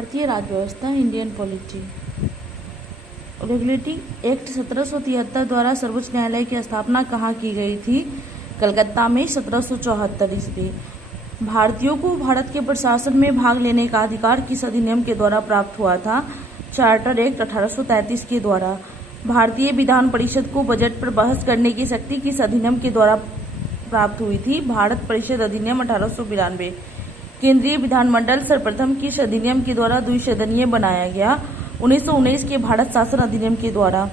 भारतीय राज्य व्यवस्था इंडियन पॉलिटी। रेगुलेटिंग एक्ट 1773 द्वारा सर्वोच्च न्यायालय की स्थापना कहाँ की गई थी? कलकत्ता में 1774 ईस्वी। भारतीयों को भारत के प्रशासन में भाग लेने का अधिकार किस अधिनियम के द्वारा प्राप्त हुआ था? चार्टर एक्ट 1833 के द्वारा। भारतीय विधान परिषद को बजट पर बहस करने की शक्ति किस अधिनियम के द्वारा प्राप्त हुई थी? भारत परिषद अधिनियम 1892। केंद्रीय विधानमंडल सर्वप्रथम किस अधिनियम के द्वारा द्विसदनीय बनाया गया? 1919 के भारत शासन अधिनियम के द्वारा।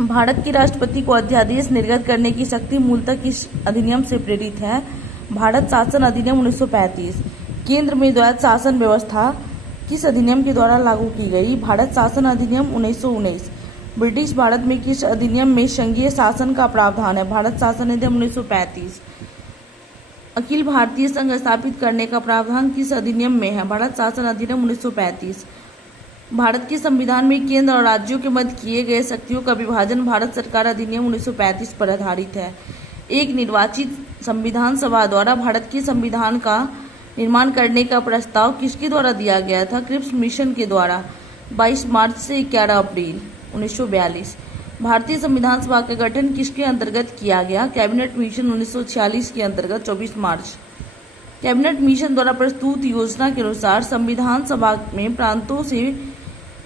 भारत के राष्ट्रपति को अध्यादेश निर्गत करने की शक्ति मूलतः किस अधिनियम से प्रेरित है? भारत शासन अधिनियम 1935। केंद्र में द्वैध शासन व्यवस्था किस अधिनियम के द्वारा लागू की गई? भारत शासन अधिनियम 1919। ब्रिटिश भारत में किस अधिनियम में संघीय शासन का प्रावधान है? भारत शासन अधिनियम 1935। अखिल भारतीय संघ स्थापित करने का प्रावधान किस अधिनियम में है? भारत शासन अधिनियम 1935। भारत के संविधान में केंद्र और राज्यों के मध्य किए गए शक्तियों का विभाजन भारत सरकार अधिनियम 1935 पर आधारित है। एक निर्वाचित संविधान सभा द्वारा भारत के संविधान का निर्माण करने का प्रस्ताव किसके द्वारा दिया गया था? क्रिप्स मिशन के द्वारा। 22 मार्च से 11 अप्रैल 1942। भारतीय संविधान सभा का गठन किसके अंतर्गत किया गया? कैबिनेट मिशन 1946 के अंतर्गत 24 मार्च। कैबिनेट मिशन द्वारा प्रस्तुत योजना के अनुसार संविधान सभा में प्रांतों से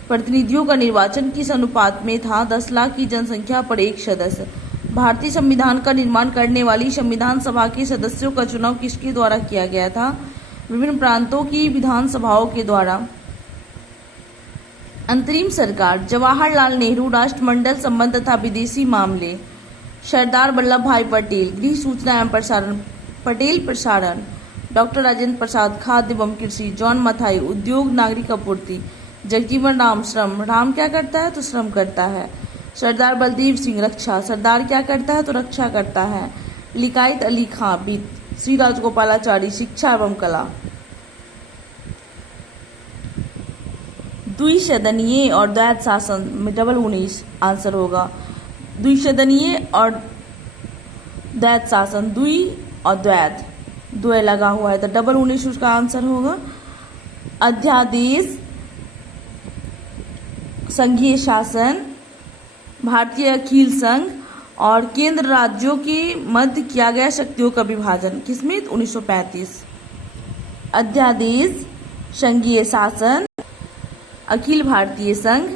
प्रतिनिधियों का निर्वाचन किस अनुपात में था? 10 लाख की जनसंख्या पर एक सदस्य। भारतीय संविधान का निर्माण करने वाली संविधान सभा के सदस्यों का चुनाव किसके द्वारा किया गया था? विभिन्न प्रांतों की विधानसभाओं के द्वारा। अंतरिम सरकार। जवाहरलाल नेहरू राष्ट्रमंडल संबंध तथा विदेशी मामले। सरदार वल्लभ भाई पटेल गृह सूचना एवं प्रसारण। पटेल प्रसारण। डॉक्टर राजेंद्र प्रसाद खाद्य एवं कृषि। जॉन मथाई उद्योग नागरिक आपूर्ति। जगजीवन राम श्रम। राम क्या करता है? तो श्रम करता है। सरदार बलदेव सिंह रक्षा। सरदार क्या करता है? तो रक्षा करता है। लिकायत अली खां वित्त। श्री राजगोपालाचारी शिक्षा एवं कला। द्विसदनीय और द्वैध शासन में 19 आंसर होगा। द्विसदनीय और द्वैध शासन। द्वि और द्वैध द्वय लगा हुआ है तो 19 उसका आंसर होगा। अध्यादेश संघीय शासन। भारतीय अखिल संघ और केंद्र राज्यों के मध्य किया गया शक्तियों का विभाजन किसमें? 1935। अध्यादेश संघीय शासन, अखिल भारतीय संघ,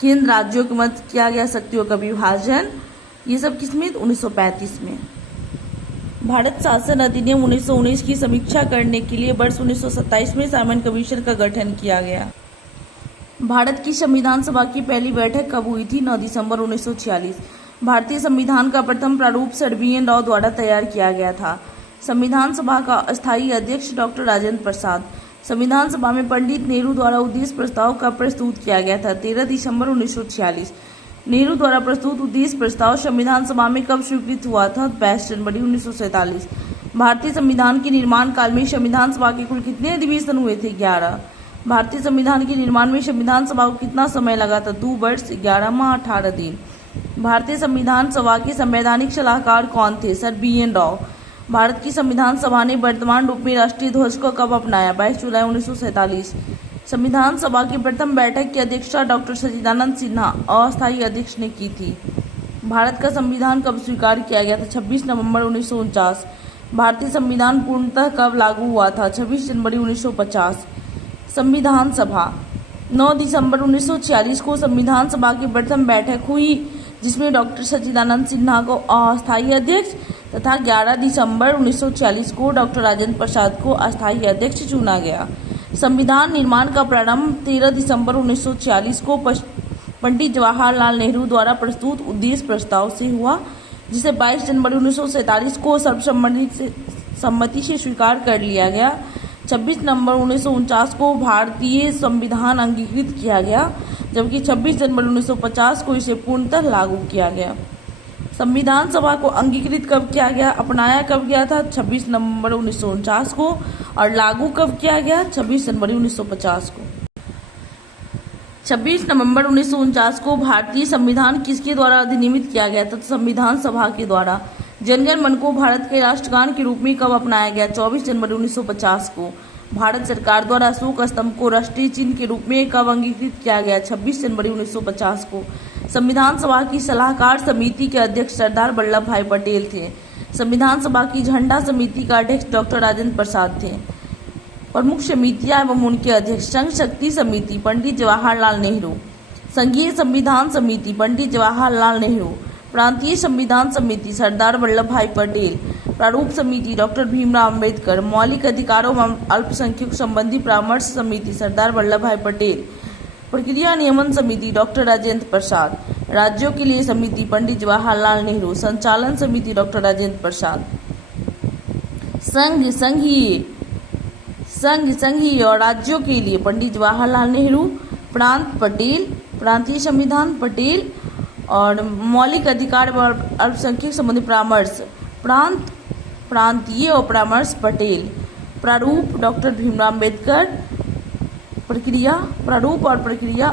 केंद्र राज्यों के मध्य किया गया शक्तियों का विभाजन, ये सब किसमें? 1935 में। भारत शासन अधिनियम 1919 की समीक्षा करने के लिए वर्ष 1927 में साइमन कमीशन का गठन किया गया। भारत की संविधान सभा की पहली बैठक कब हुई थी? 9 दिसंबर 1946। भारतीय संविधान का प्रथम प्रारूप सर बी.एन. राव द्वारा तैयार किया गया था। संविधान सभा का अस्थायी अध्यक्ष डॉक्टर राजेंद्र प्रसाद। संविधान सभा में पंडित नेहरू द्वारा उद्देश्य प्रस्ताव कब प्रस्तुत किया गया था? 13 दिसंबर 1946। नेहरू द्वारा प्रस्तुत उद्देश्य प्रस्ताव संविधान सभा में कब स्वीकृत हुआ था? 22 जनवरी 1947। भारतीय संविधान के निर्माण काल में संविधान सभा के कुल कितने अधिवेशन हुए थे? 11। भारतीय संविधान के निर्माण में संविधान सभा को कितना समय लगा था? 2 वर्ष 11 माह 18 दिन। भारतीय संविधान सभा के संवैधानिक सलाहकार कौन थे? Sir BN. राव। भारत की संविधान सभा ने वर्तमान रूप में राष्ट्रीय ध्वज को कब अपनाया? 22 जुलाई 1947। संविधान सभा की प्रथम बैठक की अध्यक्षता डॉक्टर सच्चिदानंद सिन्हा अस्थायी अध्यक्ष ने की थी। भारत का संविधान कब स्वीकार किया गया था? 26 नवंबर 1949। भारतीय संविधान पूर्णतः कब लागू हुआ था? 26 जनवरी 1950। संविधान सभा। 9 दिसंबर 1946 को संविधान सभा की प्रथम बैठक हुई जिसमें डॉक्टर सच्चिदानंद सिन्हा को अस्थायी अध्यक्ष तथा 11 दिसंबर 1946 को डॉक्टर राजेंद्र प्रसाद को अस्थायी अध्यक्ष चुना गया। संविधान निर्माण का प्रारंभ 13 दिसंबर 1946 को पंडित जवाहरलाल नेहरू द्वारा प्रस्तुत उद्देश्य प्रस्ताव से हुआ जिसे 22 जनवरी 1947 को सर्वसम्मति से स्वीकार कर लिया गया। 26 नवंबर 1949 को भारतीय संविधान अंगीकृत किया गया जबकि 26 जनवरी 1950 को इसे पूर्णतः लागू किया गया। संविधान सभा को अंगीकृत कब किया गया? अपनाया कब गया था? 26 नवंबर 1949 को। और लागू कब किया गया? 26 जनवरी 1950 को। 26 नवंबर 1949 को भारतीय संविधान किसके द्वारा अधिनियमित किया गया था? संविधान सभा के द्वारा। जनगण मन को भारत के राष्ट्रगान के रूप में कब अपनाया गया? 24 जनवरी 1950 को। भारत सरकार द्वारा अशोक स्तंभ को राष्ट्रीय चिन्ह के रूप में कब अंगीकृत किया गया? 26 जनवरी 1950 को। संविधान सभा की सलाहकार समिति के अध्यक्ष सरदार वल्लभ भाई पटेल थे। संविधान सभा की झंडा समिति का अध्यक्ष डॉक्टर राजेंद्र प्रसाद थे। प्रमुख समितियां एवं उनके अध्यक्ष: संघ शक्ति समिति पंडित जवाहरलाल नेहरू, संघीय संविधान समिति पंडित जवाहरलाल नेहरू, प्रांतीय संविधान समिति सरदार वल्लभ भाई पटेल, प्रारूप समिति डॉक्टर भीमराव अंबेडकर, मौलिक अधिकारों एवं अल्पसंख्यक संबंधी परामर्श समिति सरदार वल्लभ भाई पटेल, प्रक्रिया नियमन समिति डॉक्टर राजेंद्र प्रसाद, राज्यों के लिए समिति पंडित जवाहरलाल नेहरू, संचालन समिति डॉक्टर राजेंद्र प्रसाद, संघीय और राज्यों के लिए पंडित जवाहरलाल नेहरू, प्रांत पटेल, प्रांतीय संविधान पटेल और मौलिक अधिकार और अल्पसंख्यक संबंधी परामर्श प्रांतीय और परामर्श पटेल, प्रारूप डॉक्टर भीमराव अंबेडकर, प्रारूप और प्रक्रिया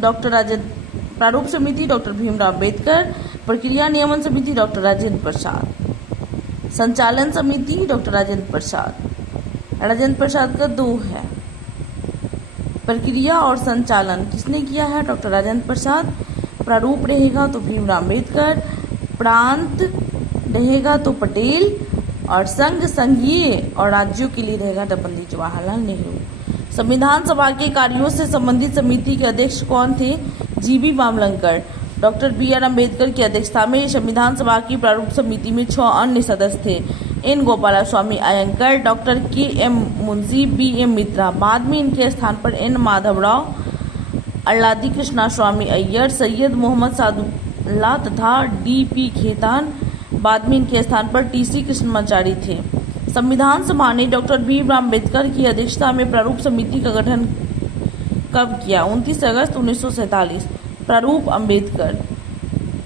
डॉक्टर राजेंद्र, प्रारूप समिति डॉक्टर भीमराव अंबेडकर, प्रक्रिया नियमन समिति डॉक्टर राजेंद्र प्रसाद, संचालन समिति डॉक्टर राजेंद्र प्रसाद। राजेंद्र प्रसाद का 2 है। प्रक्रिया और संचालन किसने किया है? डॉक्टर राजेंद्र प्रसाद। प्रारूप रहेगा तो भीमराव अंबेडकर, प्रांत रहेगा तो पटेल और संघीय और राज्यों के लिए रहेगा तो पंडित जवाहरलाल नेहरू। संविधान सभा के कार्यों से संबंधित समिति के अध्यक्ष कौन थे? G B Mavalankar. Doctor B R. Ambedkar की अध्यक्षता में संविधान सभा की प्रारूप समिति में 6 अन्य सदस्य थे: N. Gopalaswami Ayyangar, doctor K M. Munshi, B M. Mitra. बाद में इनके स्थान पर एन. माधवराव, अल्लादी कृष्णा स्वामी अय्यर, सैयद मोहम्मद सादुल्ला तथा डी.पी. खेतान। बाद में इनके स्थान पर टी.सी. कृष्णमाचारी थे। संविधान सभा ने डॉक्टर भीमराव अंबेडकर की अध्यक्षता में प्रारूप समिति का गठन कब किया? 29 अगस्त 1947। प्रारूप अम्बेडकर।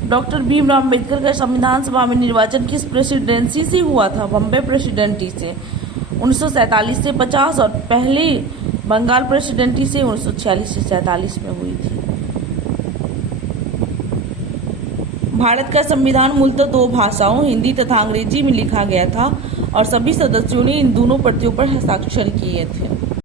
डॉक्टर भीमराव अंबेडकर का संविधान सभा में निर्वाचन किस प्रेसिडेंसी से हुआ था? बॉम्बे प्रेसिडेंसी से 1947 से 50 और पहले बंगाल प्रेसिडेंसी से 1946 से 47 में हुई थी। भारत का संविधान मूलतः 2 भाषाओं हिंदी तथा अंग्रेजी में लिखा गया था और सभी सदस्यों ने इन दोनों प्रतियों पर हस्ताक्षर किए थे।